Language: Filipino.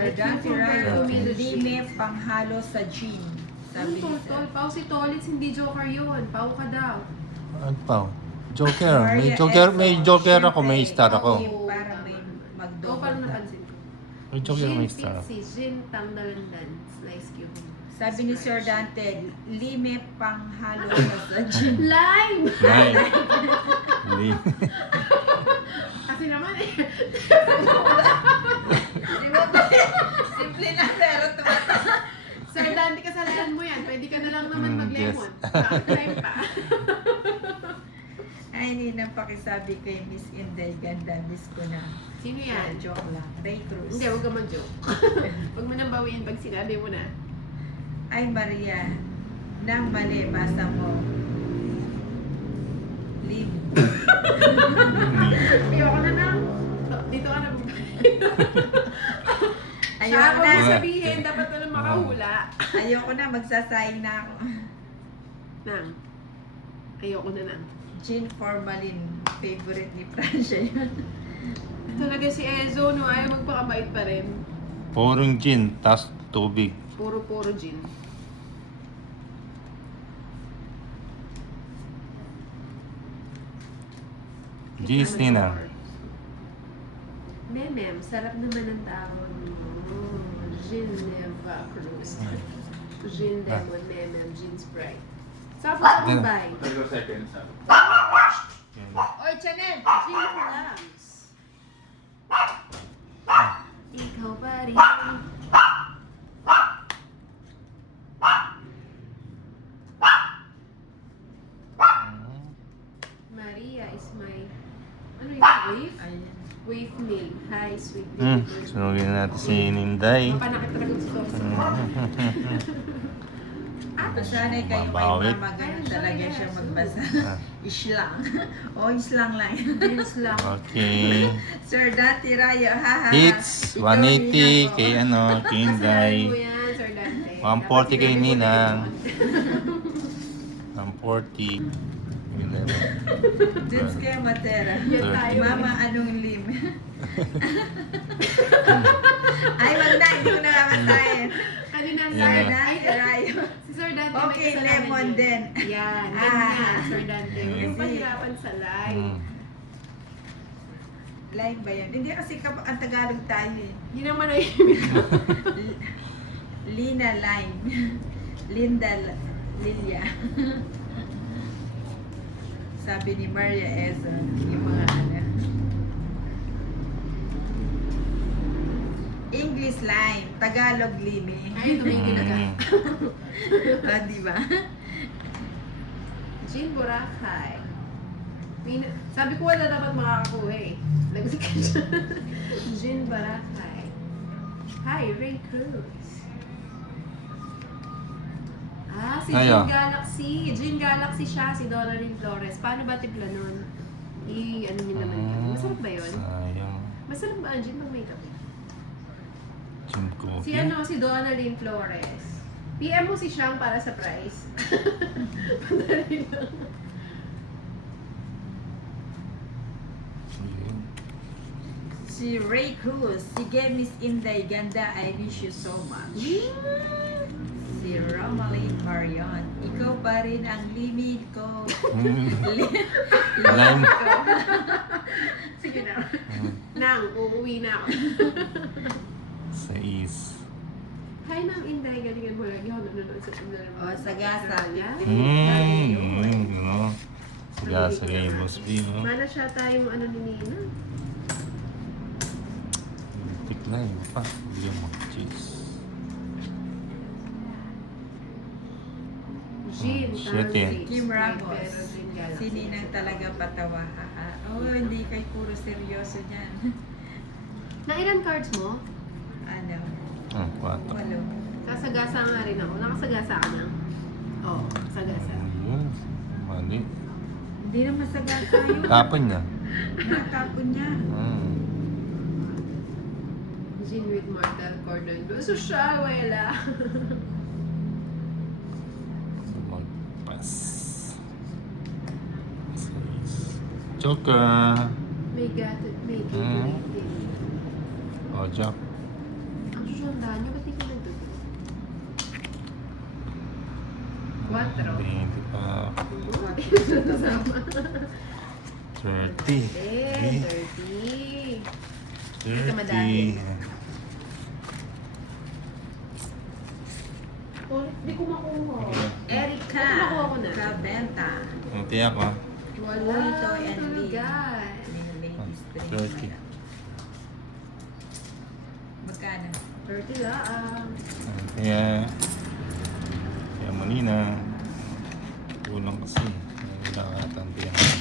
Sir Dante Rayo, lime panghalo sa gin. Sabi ni Tol, Pao si Tolitz, hindi joker yun. Pao ka daw. Ano pa? Joker. May Maria Joker, Esso, may Joker ako, syempre, may star ako. Para may Oo, magdobol parang na. napansin ko. May Joker, Gin may star. Pixie, Gin Tangdalandan, Slice Cube. Sabi ni Sir Dante, lime panghalo sa gin. Lime! Nine. Lee. Kasi naman eh. Di ba ba? Simple lang pero tumatawa. Sir Dante, kasalanan mo yan. Pwede ka na lang naman Mm, mag-lemon. yes. Lime pa. Ay, hindi nang pakisabi kay Miss Inday. Ganda, miss ko na. Sino yan? Joke lang. Ray Cruz. Hindi, huwag ka mag-joke. Huwag mo nang bawiin pag sinabi mo na. Ay, Maria. Nang mali, basa mo. Leave. Ayoko na lang. Dito ka na. Siya, Ayoko huwag mo na. sabihin. Dapat na lang makahula. Ayoko na. Magsasayang na ako. Nang. Ayoko na lang. Gin formalin. Favorite ni Francia yun. Talaga si Ezo, no? Ayaw magpakamait pa rin. Purong gin, tas tubig. Puro gin. Gis nina. Memem, sarap naman ang tawag mo. Gin Neva Cruz. Gin Lemon, Memem, Gin Sprite. Sarap sa Mumbai. 30 seconds na. Oy, Chanel! Gin Relams. Ikaw pa rin. Maria is my... Ano yung wave? Ayan. Wave milk. Hi, sweet Hmm, baby. sunugin natin si Ninday. Mapanakit talaga si Tosa. Nasanay kayo kay Mabawit. Mama. Ganun talaga siya magbasa. Ah. Islang. O, islang lang. Jeans lang. Okay. Sir Dante Rayo, haha. Hits, Ikaw, 180 Ninang, kay ano, kay Inday. Kasalanan mo yan, Sir Dante. 140 kay Dapat Ninang. sinabi mo 140. Dins kaya Matera. Yan tayo. Mama, anong lim? Ay, wag na. Hindi ko nakakasahin. Kanina, Yan Sir na. Dante Dante. Rayo. Si Sir Dante Okay, may kasalanan lemon yun. din. Yan, Ah. ganyan, Sir Dante. Huwag yung Mm. pahirapan sa live. Hmm. Live ba yan? Hindi kasi ang Tagalog tayo eh. Yun naman ay imig ko. Lina Lime. Linda Lilia. Sabi ni Maria Eza, yung mga ano. English Lime, Tagalog Lime. Ay, tumigil na ka. Ah, di ba? Gin Boracay. Sabi ko wala dapat makakakuha eh. Nagusik ka siya. Gin Boracay. Hi, Ray Cruz. Ah, si Ayo. Gin Galaxy. Gin Galaxy siya, si Donalyn Flores. Paano ba tipla nun? Ano yun naman yun? Masarap ba yun? Sayang. Masarap ba ang gin pag may kape? Gin coffee. Si Donalyn Flores. PM mo si Shang para sa price. Pandali lang. Si Ray Cruz, sige Miss Inday, ganda, I wish you so much. Si Romaline Marion, ikaw pa rin ang limit ko. Lime. ko. Sige na. Nang, uuwi na ako. Sais. Hi, Ma'am Inday. Galingan mo lagi ako nanonood sa channel mo. O, sagasa. Niya. Ano? Siga sa Rainbows B, no? Mana siya tayong ano ni Nina. Tikla yun pa. Bigyan mo. Cheese. Gin, shit, Tansy, Kim Sprite, Ramos. pero Gin Galaxy. Si Ninang talaga patawa. Haha. Oh, hindi kay puro seryoso niyan. Na ilan cards mo? Ano? Ah, wato. Walo. Kasagasa nga rin ako. Nakasagasa ka na? Oo, sagasa. Ayun. Mali. Hindi naman sagasa yun. Tapon niya. Nakatapon niya. Hmm. Gin with mortal cordon bleu. So siya, wala. Magpas. Sais. Joker. May gatot, may Mm. gigilin. O, Jack. Ang Hindi pa. Kasama. 30. Eh, 30. Hindi ka madali. 30. Hindi ko makuha. Erika Nakuha ko na. Cabenta. Ang tiyak ah. Wala. Ito and Lee. Talaga. Ladies drink. 30. Magkano? 30 lang. Kaya mali na. Kulang kasi. Wala ka tantiyan.